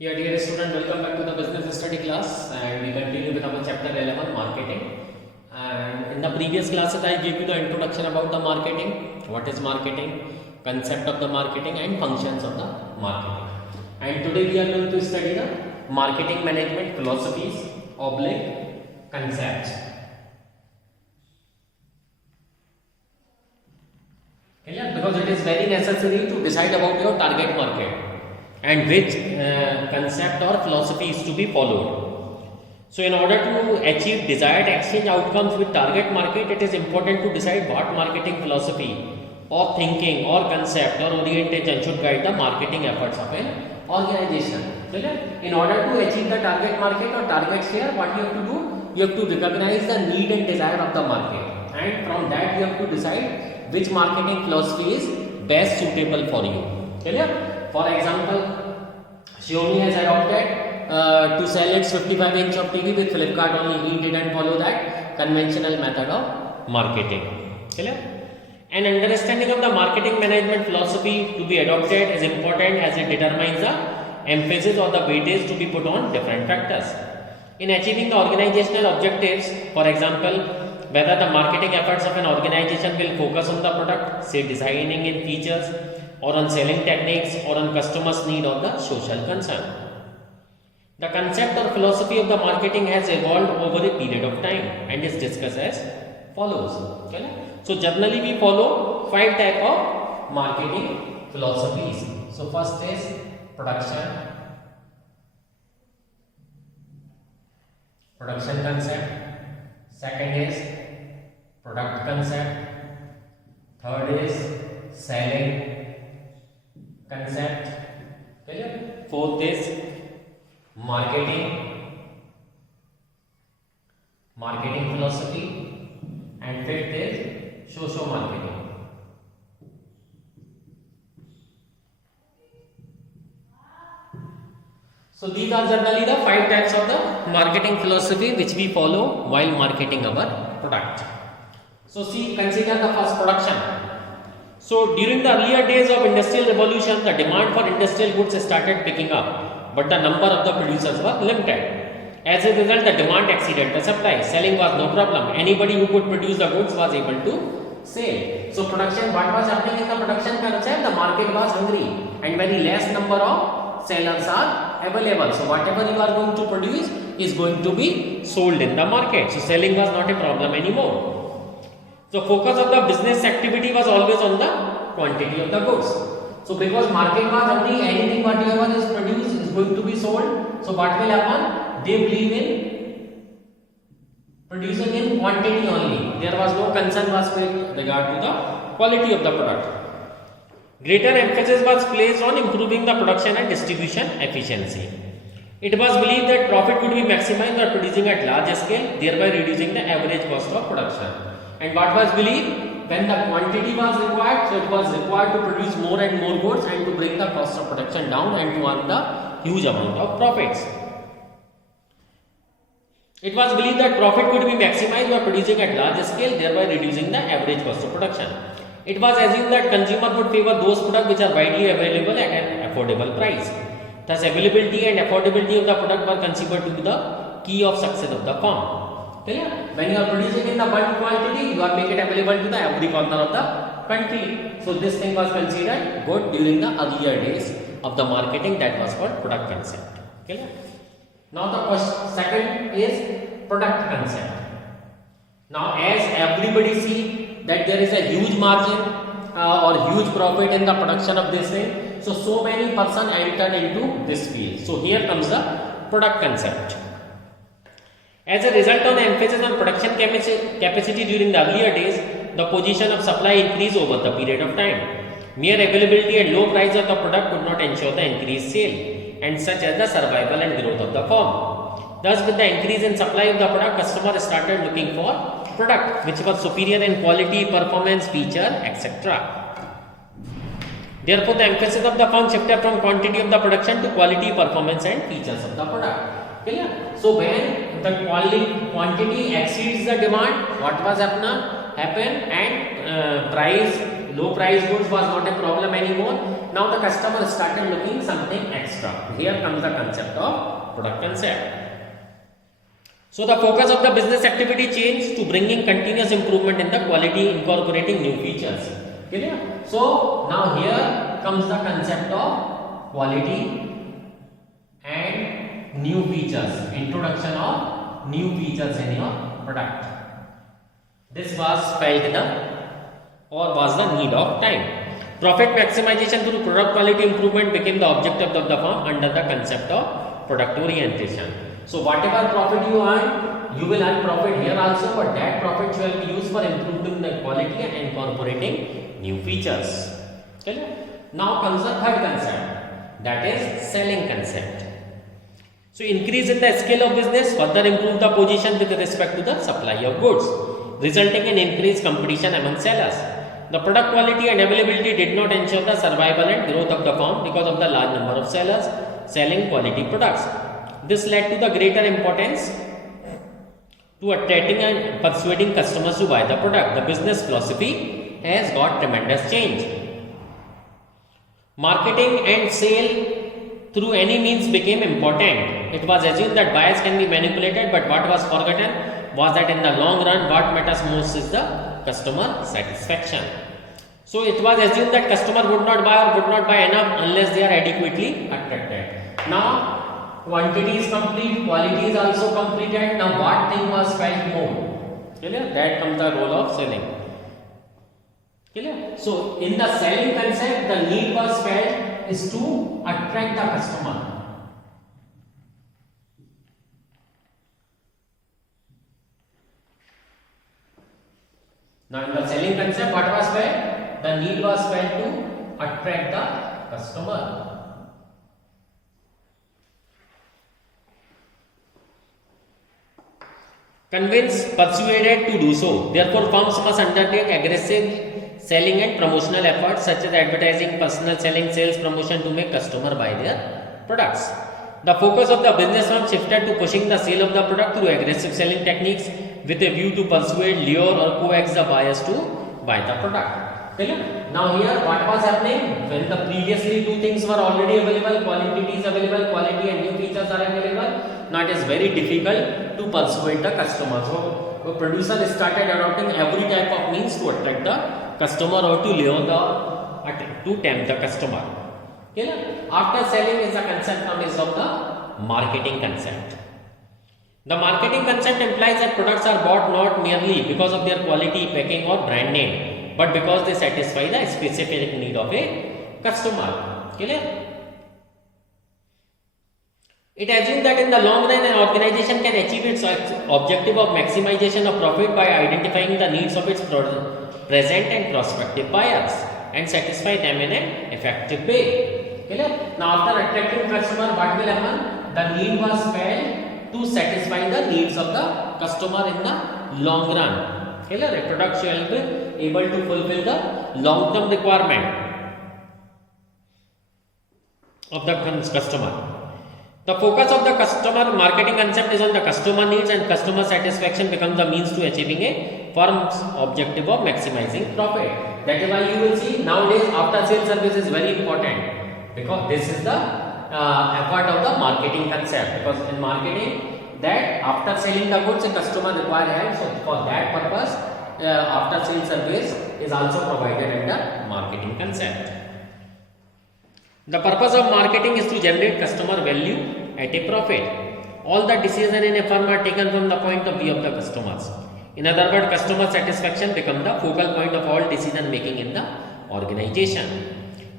Yeah, dear student, welcome back to the business study class, and we continue with our chapter 11, marketing. And in the previous classes, I gave you the introduction about the marketing, what is marketing, concept of the marketing, and functions of the marketing. And today we are going to study the marketing management philosophies, oblique concepts. Clear? Because it is very necessary to decide about your target market and which concept or philosophy is to be followed. So in order to achieve desired exchange outcomes with target market, it is important to decide what marketing philosophy or thinking or concept or orientation should guide the marketing efforts of an organization. Okay? In order to achieve the target market or target share, what you have to do? You have to recognize the need and desire of the market, and from that you have to decide which marketing philosophy is best suitable for you. Clear? For example, Xiaomi has adopted to sell its 55-inch of TV with Flipkart only. He didn't follow that conventional method of marketing. Clear? An understanding of the marketing management philosophy to be adopted is important as it determines the emphasis or the weightage to be put on different factors. In achieving the organizational objectives, for example, whether the marketing efforts of an organization will focus on the product, say designing in features, or on selling techniques, or on customers' need or the social concern. The concept or philosophy of the marketing has evolved over a period of time and is discussed as follows. Okay? So generally we follow 5 types of marketing philosophies. So first is production concept. Second is product concept. Third is selling concept. Clear? Fourth is marketing philosophy, and fifth is social marketing. So these are generally the 5 types of the marketing philosophy which we follow while marketing our product. So see, consider the first, production. So during the earlier days of industrial revolution, the demand for industrial goods started picking up, but the number of the producers were limited. As a result, the demand exceeded the supply. Selling was no problem. Anybody who could produce the goods was able to sell. So production, what was happening in the production concept? The market was hungry and very less number of sellers are available. So whatever you are going to produce is going to be sold in the market. So selling was not a problem anymore. So focus of the business activity was always on the quantity of the goods. So because market was hungry, anything whatever is produced is going to be sold. So what will happen? They believe in producing in quantity only. There was no concern was with regard to the quality of the product. Greater emphasis was placed on improving the production and distribution efficiency. It was believed that profit could be maximized by producing at large scale, thereby reducing the average cost of production. And what was believed? When the quantity was required, so it was required to produce more and more goods and to bring the cost of production down and to earn the huge amount of profits. It was believed that profit could be maximized by producing at large scale, thereby reducing the average cost of production. It was assumed that consumer would favor those products which are widely available at an affordable price. Thus, availability and affordability of the product were considered to be the key of success of the firm. When you are producing in the bulk quantity, you are making it available to the every corner of the country. So this thing was considered good during the earlier days of the marketing, that was called product concept. Okay? Now the second is product concept. Now as everybody see that there is a huge margin or huge profit in the production of this thing, so many person enter into this field. So here comes the product concept. As a result of the emphasis on production capacity during the earlier days, the position of supply increased over the period of time. Mere availability and low price of the product could not ensure the increased sale, and such as the survival and growth of the firm. Thus, with the increase in supply of the product, customers started looking for product which was superior in quality, performance, feature, etc. Therefore, the emphasis of the firm shifted from quantity of the production to quality, performance, and features of the product. Clear? So when the quantity exceeds the demand, what was happen, and low price goods was not a problem anymore, now the customer started looking something extra. Here comes the concept of product concept. So the focus of the business activity changed to bringing continuous improvement in the quality, incorporating new features. Clear? So now here comes the concept of quality and new features, introduction of new features in your product. This was felt was the need of time. Profit maximization through product quality improvement became the objective of the firm under the concept of product orientation. So whatever profit you earn, you will earn profit here also, but that profit shall be used for improving the quality and incorporating new features. Okay? Now comes the third concept, that is selling concept. So increase in the scale of business, further improve the position with respect to the supply of goods, resulting in increased competition among sellers. The product quality and availability did not ensure the survival and growth of the firm because of the large number of sellers selling quality products. This led to the greater importance to attracting and persuading customers to buy the product. The business philosophy has got tremendous change. Marketing and sale through any means became important. It was assumed that buyers can be manipulated, but what was forgotten was that in the long run, what matters most is the customer satisfaction. So it was assumed that customer would not buy or would not buy enough unless they are adequately attracted. Now quantity is complete, quality is also completed. Now what thing was felt more? Clear? That comes the role of selling. Clear? So in the selling concept, the need was felt is to attract the customer. Now in the selling concept, what was felt? The need was felt to attract the customer. Convinced, persuaded to do so. Therefore, firms must undertake aggressive selling and promotional efforts such as advertising, personal selling, sales promotion to make customer buy their products. The focus of the business firm shifted to pushing the sale of the product through aggressive selling techniques with a view to persuade, lure or coax the buyers to buy the product. Clear? Now here what was happening? When the previously two things were already available, quantity is available, quality and new features are available, now it is very difficult to persuade the customer. So the producer started adopting every type of means to attract the customer or to lure to tempt the customer. Clear? After selling is the concept comes of the marketing concept. The marketing concept implies that products are bought not merely because of their quality, packing or brand name, but because they satisfy the specific need of a customer. Clear? It assumes that in the long run, an organization can achieve its objective of maximization of profit by identifying the needs of its present and prospective buyers and satisfy them in an effective way. Clear? Now, after attracting customer, what will happen? The need was felt to satisfy the needs of the customer in the long run. Clear? A product shall be able to fulfill the long-term requirement of the customer. The focus of the customer marketing concept is on the customer needs, and customer satisfaction becomes the means to achieving a firm's objective of maximizing profit. That is why you will see nowadays after sales service is very important, because this is the effort of the marketing concept. Because in marketing, that after selling the goods, a customer require help. So for that purpose, after sales service is also provided under marketing concept. The purpose of marketing is to generate customer value at a profit. All the decisions in a firm are taken from the point of view of the customers. In other words, customer satisfaction becomes the focal point of all decision making in the organization.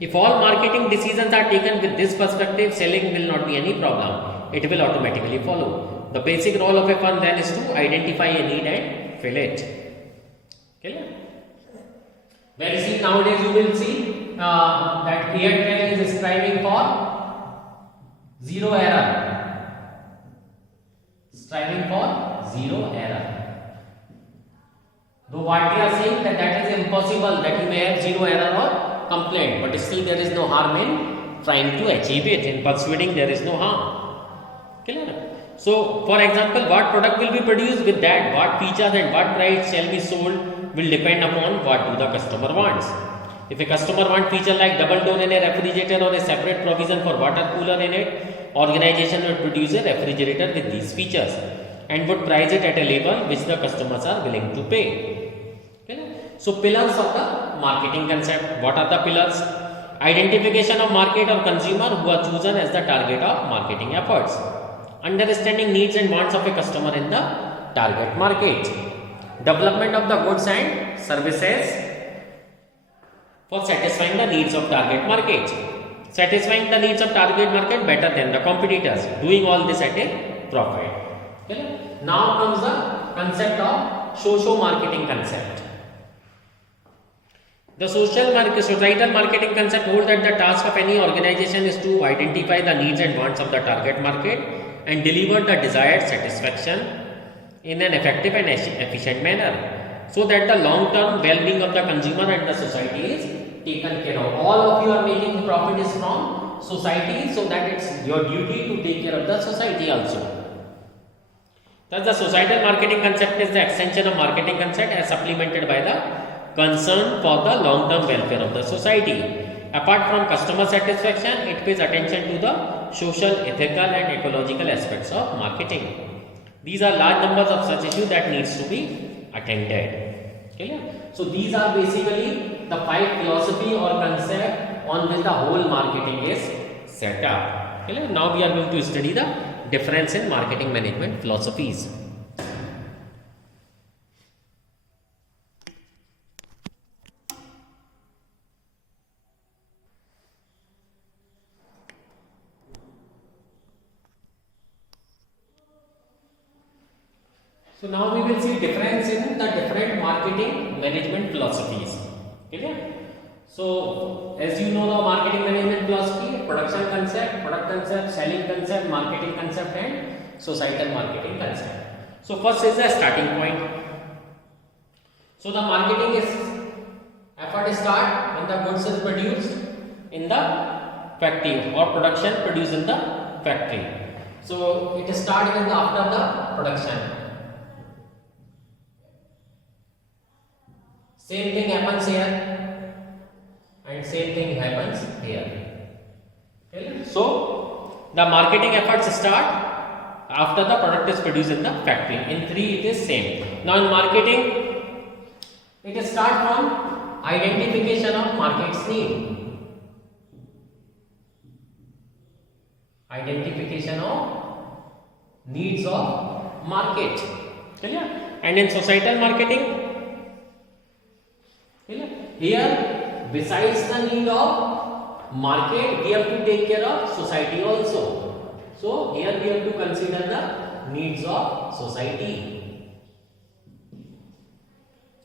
If all marketing decisions are taken with this perspective, selling will not be any problem. It will automatically follow. The basic role of a firm then is to identify a need and fill it. Okay? Where you see nowadays you will see that Airtel is striving for zero error. Striving for zero error. Though what we are saying that is impossible, that you may have zero error or complaint, but still there is no harm in trying to achieve it. In persuading there is no harm. Clear? So, for example, what product will be produced with that, what features and what price shall be sold will depend upon what do the customer wants. If a customer want feature like double door in a refrigerator or a separate provision for water cooler in it, organization would produce a refrigerator with these features and would price it at a level which the customers are willing to pay. Okay. So pillars of the marketing concept. What are the pillars? Identification of market or consumer who are chosen as the target of marketing efforts. Understanding needs and wants of a customer in the target market. Development of the goods and services for satisfying the needs of target market. Satisfying the needs of target market better than the competitors. Doing all this at a profit. Okay. Now comes the concept of social marketing concept. The societal marketing concept holds that the task of any organization is to identify the needs and wants of the target market and deliver the desired satisfaction in an effective and efficient manner, so that the long-term well-being of the consumer and the society is taken care of. All of you are making profit is from society, so that it's your duty to take care of the society also. Thus, the societal marketing concept is the extension of marketing concept as supplemented by the concern for the long-term welfare of the society. Apart from customer satisfaction, it pays attention to the social, ethical and ecological aspects of marketing. These are large numbers of such issues that needs to be attended. Okay? So these are basically the 5 philosophy or concept on which the whole marketing is set up. Okay? Now we are going to study the difference in marketing management philosophies. So now we will see difference in the different marketing management philosophies. Okay? So as you know the marketing management philosophy, production concept, product concept, selling concept, marketing concept and societal marketing concept. So first is the starting point. So the marketing is effort start when the goods is produced in the factory or production produced in the factory. So it starts when after the production. Same thing happens here and same thing happens here. Okay. So the marketing efforts start after the product is produced in the factory. In 3 it is same. Now in marketing it start from identification of market's need. Identification of needs of market. Clear? And in societal marketing, here besides the need of market, we have to take care of society also. So here we have to consider the needs of society.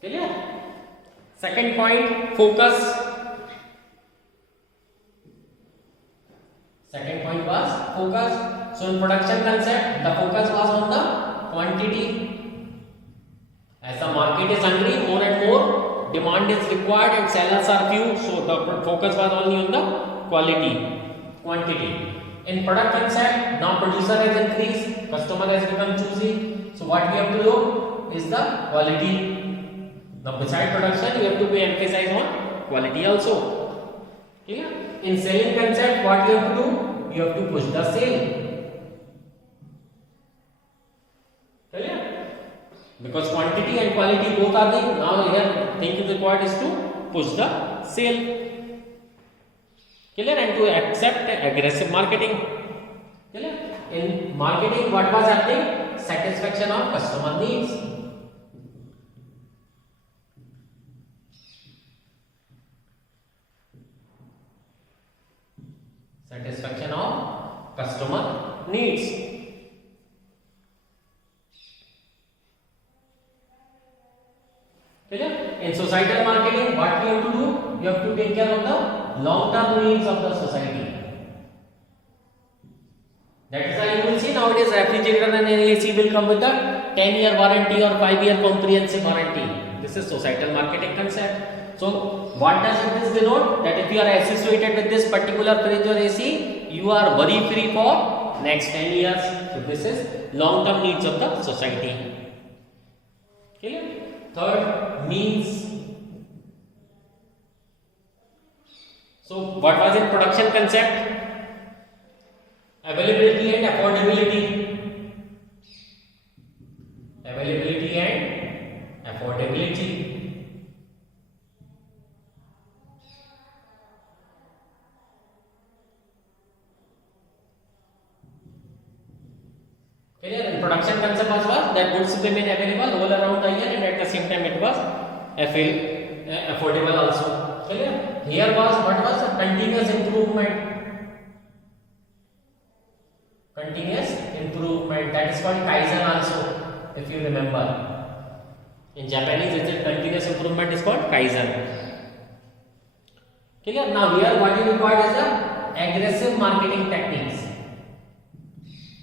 Clear? Second point, focus. Second point was focus. So in production concept, the focus was on the quantity. As the market is hungry, more and more demand is required and sellers are few, so the focus was only on the quantity. In product concept, now producer has increased, customer has become choosy, so what we have to do is the quality. Now beside production, you have to be emphasize on quality also. Clear? In selling concept, what you have to do? You have to push the sale. Clear? Because quantity and quality both are there. Now here thing required is to push the sale. Clear? And to accept aggressive marketing. Clear? In marketing, what was happening? Satisfaction of customer needs. Satisfaction of customer needs. Clear? In societal marketing, what we have to do? You have to take care of the long-term needs of the society. That is why you will see nowadays refrigerator and AC will come with a 10-year warranty or 5-year comprehensive warranty. This is societal marketing concept. So what does this denote? That if you are associated with this particular fridge or AC, you are worry free for next 10 years. So this is long-term needs of the society. Clear? Third, means. So what was in production concept? Availability and affordability. Availability and affordability. Clear? In production concept was what? That goods remain available all around the year and at the same time it was affordable also. Clear? Here was what was a continuous improvement. Continuous improvement, that is called Kaizen also, if you remember. In Japanese, it's a continuous improvement is called Kaizen. Clear? Now here what is required is the aggressive marketing techniques.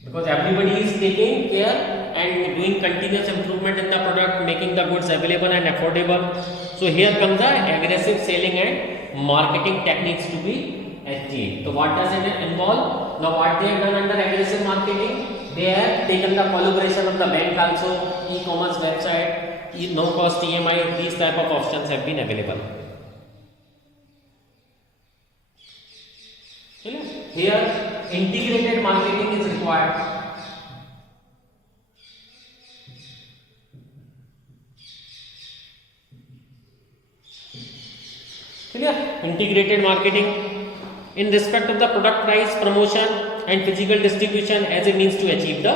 Because everybody is taking care and doing continuous improvement in the product, making the goods available and affordable. So here comes the aggressive selling and marketing techniques to be achieved. So what does it involve? Now what they have done under aggressive marketing? They have taken the collaboration of the bank also, e-commerce website, no cost EMI, these type of options have been available. Here integrated marketing is required. Clear? Integrated marketing in respect of the product price, promotion and physical distribution as a means to achieve the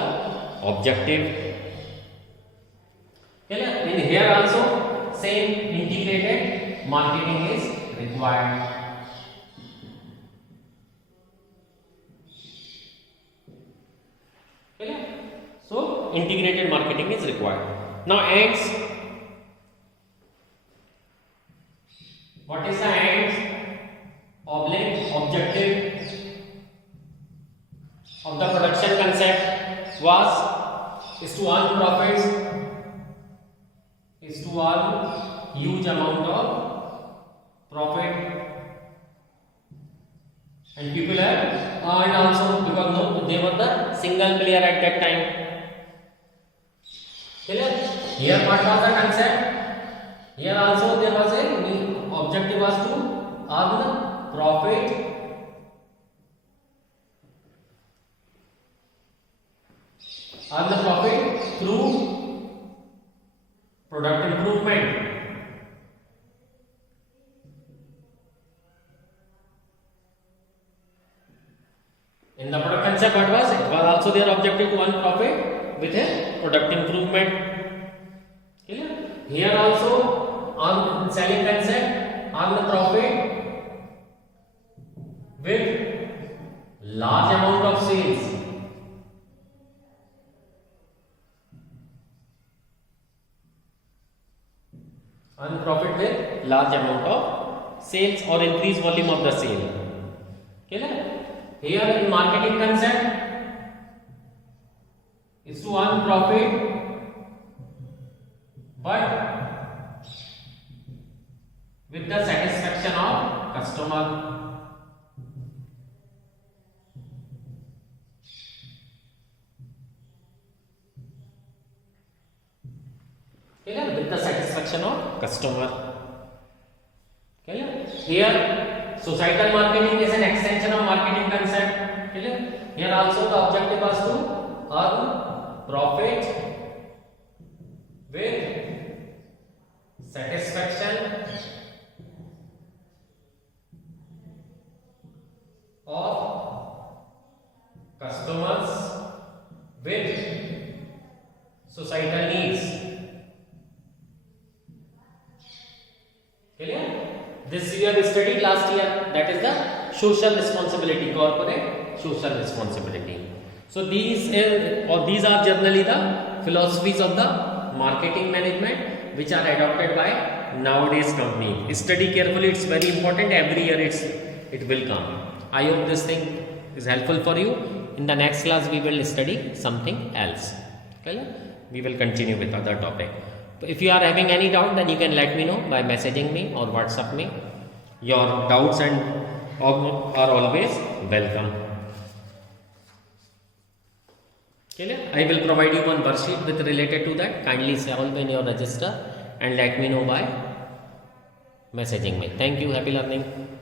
objective. Clear? In here also same integrated marketing is required. Clear? So integrated marketing is required. Now ends. What is the ends? Objective of the production concept is to earn profits, is to earn huge amount of profit, and people have earned also because they were the single player at that time. Clear? Here what was the concept? Here also there was a objective was to earn profit through product improvement. In the product concept, what was it? Was also their objective to earn profit with a product improvement. Clear? Here also on selling concept, earn the profit with large amount of sales. Earn profit with large amount of sales or increase volume of the sale. Clear? Here in marketing concept is to earn profit but with the satisfaction of customer. With the satisfaction of customer. Clear? Here societal marketing is an extension of marketing concept. Clear? Here also the objective was to earn profit with satisfaction of customers with societal needs. Clear? This we have studied last year, that is the social responsibility, corporate social responsibility. So these are generally the philosophies of the marketing management which are adopted by nowadays company. Study carefully, it's very important. Every year it will come. I hope this thing is helpful for you. In the next class we will study something else. Clear? We will continue with other topic. So if you are having any doubt, then you can let me know by messaging me or WhatsApp me. Your doubts are always welcome. Clear? I will provide you one worksheet with related to that. Kindly solve in your register and let me know by messaging me. Thank you. Happy learning.